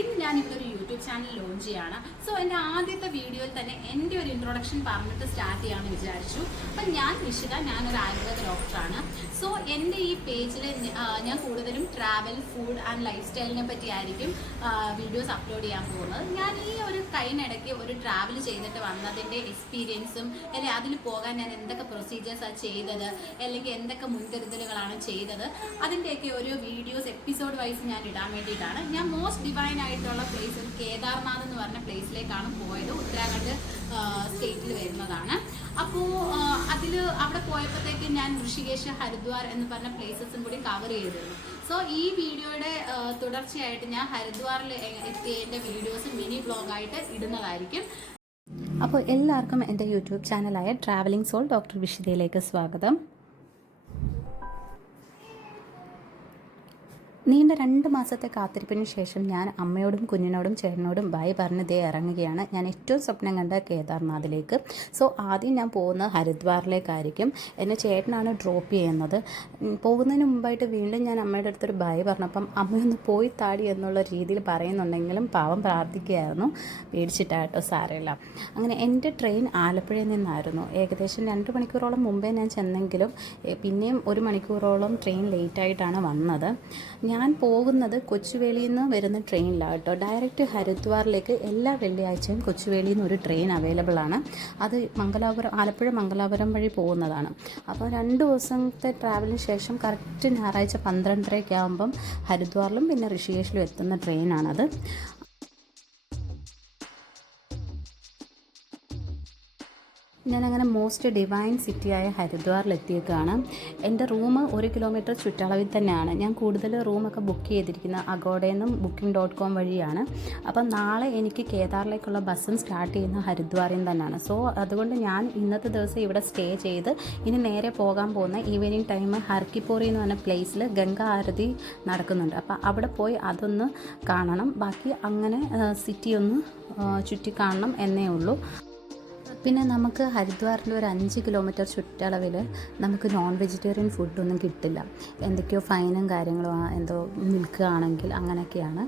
ഇന്ന് ഞാൻ ഇവിടെ ഒരു യൂട്യൂബ് ചാനൽ ലോഞ്ച് ചെയ്യാണ്. സോ എൻ്റെ ആദ്യത്തെ വീഡിയോയിൽ തന്നെ എൻ്റെ ഒരു ഇൻട്രൊഡക്ഷൻ പറഞ്ഞിട്ട് സ്റ്റാർട്ട് ചെയ്യാമെന്ന് വിചാരിച്ചു. അപ്പം ഞാൻ നിഷിത, ഞാനൊരു ആയുർവേദ ഡോക്ടറാണ്. സോ എൻ്റെ ഈ പേജിൽ ഞാൻ കൂടുതലും ട്രാവൽ, ഫുഡ് ആൻഡ് ലൈഫ് സ്റ്റൈലിനെ പറ്റിയായിരിക്കും വീഡിയോസ് അപ്ലോഡ് ചെയ്യാൻ പോകുന്നത്. ഞാൻ ഈ ഒരു കഴിഞ്ഞിടയ്ക്ക് ഒരു ട്രാവൽ ചെയ്തിട്ട് വന്നതിൻ്റെ എക്സ്പീരിയൻസും അല്ലെങ്കിൽ അതിൽ പോകാൻ ഞാൻ എന്തൊക്കെ പ്രൊസീജിയേഴ്സാണ് ചെയ്തത്, അല്ലെങ്കിൽ എന്തൊക്കെ മുൻകരുതലുകളാണ് ചെയ്തത്, അതിൻ്റെയൊക്കെ ഒരു വീഡിയോസ് എപ്പിസോഡ് വൈസ് ഞാൻ ഇടാൻ വേണ്ടിയിട്ടാണ്. ഞാൻ മോസ്റ്റ് ഡിവൈൻ ആയിട്ടുള്ള പ്ലേസ് ഒരു കേദാർനാഥ് എന്ന് പറഞ്ഞ പ്ലേസിലേക്കാണ് പോയത്. ഉത്തരാഖണ്ഡ് സ്റ്റേറ്റിൽ വരുന്നതാണ്. അപ്പോൾ അവിടെ പോയപ്പോഴത്തേക്ക് ഞാൻ ഋഷികേശ്, ഹരിദ്വാർ എന്ന് പറഞ്ഞ പ്ലേസസും കൂടി കവർ ചെയ്തിരുന്നു. സോ ഈ വീഡിയോയുടെ തുടർച്ചയായിട്ട് ഞാൻ ഹരിദ്വാറിൽ എത്തിയതിൻ്റെ വീഡിയോസ് മിനി വ്ളോഗായിട്ട് ഇടുന്നതായിരിക്കും. അപ്പോൾ എല്ലാവർക്കും എൻ്റെ യൂട്യൂബ് ചാനലായ ട്രാവലിംഗ് സോൾ ഡോക്ടർ വിഷിതയിലേക്ക് സ്വാഗതം. നീണ്ട 2 മാസത്തെ കാത്തിരിപ്പിന് ശേഷം ഞാൻ അമ്മയോടും കുഞ്ഞിനോടും ചേട്ടനോടും ബൈ പറഞ്ഞ് ദേ ഇറങ്ങുകയാണ്. ഞാൻ ഏറ്റവും സ്വപ്നം കണ്ട കേദാർനാഥിലേക്ക്. സോ ആദ്യം ഞാൻ പോകുന്നത് ഹരിദ്വാറിലേക്കായിരിക്കും. എന്നെ ചേട്ടനാണ് ഡ്രോപ്പ് ചെയ്യുന്നത്. പോകുന്നതിന് മുമ്പായിട്ട് വീണ്ടും ഞാൻ അമ്മയുടെ അടുത്തൊരു ബൈ പറഞ്ഞപ്പം അമ്മയൊന്ന് പോയി താടി എന്നുള്ള രീതിയിൽ പറയുന്നുണ്ടെങ്കിലും പാവം പ്രാർത്ഥിക്കുകയായിരുന്നു. പേടിച്ചിട്ടാട്ടോ, സാരമില്ല. അങ്ങനെ എൻ്റെ ട്രെയിൻ ആലപ്പുഴയിൽ നിന്നായിരുന്നു. ഏകദേശം 2 മണിക്കൂറോളം മുമ്പേ ഞാൻ ചെന്നെങ്കിലും പിന്നെയും 1 മണിക്കൂറോളം ട്രെയിൻ ലേറ്റായിട്ടാണ് വന്നത്. ഞാൻ പോകുന്നത് കൊച്ചുവേളിയിൽ നിന്ന് വരുന്ന ട്രെയിനിലാണ് കേട്ടോ. ഡയറക്റ്റ് ഹരിദ്വാറിലേക്ക് എല്ലാ വെള്ളിയാഴ്ചയും കൊച്ചുവേളിയിൽ നിന്ന് ഒരു ട്രെയിൻ അവൈലബിൾ ആണ്. അത് ആലപ്പുഴ മംഗലാപുരം വഴി പോകുന്നതാണ്. അപ്പോൾ 2 ദിവസത്തെ ട്രാവലിന് ശേഷം കറക്റ്റ് ഞായറാഴ്ച 12:30 ആകുമ്പം ഹരിദ്വാറിലും പിന്നെ ഋഷികേശിലും എത്തുന്ന ട്രെയിനാണത്. ഞാനങ്ങനെ മോസ്റ്റ് ഡിവൈൻ സിറ്റിയായ ഹരിദ്വാറിലെത്തിയേക്കാണ്. എൻ്റെ റൂം 1 കിലോമീറ്റർ ചുറ്റളവിൽ തന്നെയാണ്. ഞാൻ കൂടുതൽ റൂമൊക്കെ ബുക്ക് ചെയ്തിരിക്കുന്ന അഗോഡയിൽ നിന്നും booking.com വഴിയാണ്. അപ്പം നാളെ എനിക്ക് കേദാറിലേക്കുള്ള ബസ്സും സ്റ്റാർട്ട് ചെയ്യുന്ന ഹരിദ്വാറിൽ നിന്ന് തന്നെയാണ്. സോ അതുകൊണ്ട് ഞാൻ ഇന്നത്തെ ദിവസം ഇവിടെ സ്റ്റേ ചെയ്ത് ഇനി നേരെ പോകാൻ പോകുന്ന ഈവനിങ് ടൈം ഹർക്കിപ്പോറി എന്ന് പറഞ്ഞ പ്ലേസിൽ ഗംഗാ ആരതി നടക്കുന്നുണ്ട്. അപ്പം അവിടെ പോയി അതൊന്ന് കാണണം. ബാക്കി അങ്ങനെ സിറ്റി ഒന്ന് ചുറ്റി കാണണം എന്നേ ഉള്ളൂ. പിന്നെ നമുക്ക് ഹരിദ്വാറിൻ്റെ ഒരു 5 കിലോമീറ്റർ ചുറ്റളവിൽ നമുക്ക് നോൺ വെജിറ്റേറിയൻ ഫുഡൊന്നും കിട്ടില്ല. എന്തൊക്കെയോ ഫൈനും കാര്യങ്ങളും എന്തോ നിൽക്കുകയാണെങ്കിൽ അങ്ങനെയൊക്കെയാണ്.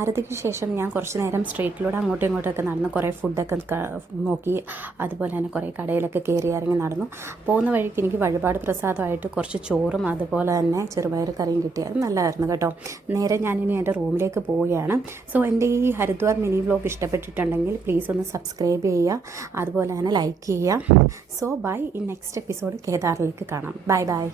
ആരതിക്ക് ശേഷം ഞാൻ കുറച്ച് നേരം സ്ട്രീറ്റിലൂടെ അങ്ങോട്ടും ഇങ്ങോട്ടൊക്കെ നടന്ന് കുറേ ഫുഡൊക്കെ നോക്കി, അതുപോലെ തന്നെ കുറേ കടയിലൊക്കെ കയറി ഇറങ്ങി നടന്നു. പോകുന്ന വഴിക്ക് എനിക്ക് വഴിപാട് പ്രസാദമായിട്ട് കുറച്ച് ചോറും അതുപോലെ തന്നെ ചെറുപയർ കറിയും കിട്ടി. അത് നല്ലതായിരുന്നു കേട്ടോ. നേരെ ഞാനിനി എൻ്റെ റൂമിലേക്ക് പോവുകയാണ്. സോ എൻ്റെ ഈ ഹരിദ്വാർ മിനി വ്ലോഗ് ഇഷ്ടപ്പെട്ടിട്ടുണ്ടെങ്കിൽ പ്ലീസ് ഒന്ന് സബ്സ്ക്രൈബ് ചെയ്യുക, അതുപോലെ തന്നെ ലൈക്ക് ചെയ്യുക. So bye. In next episode കേദാറിലേക്ക് കാണാം. Bye by.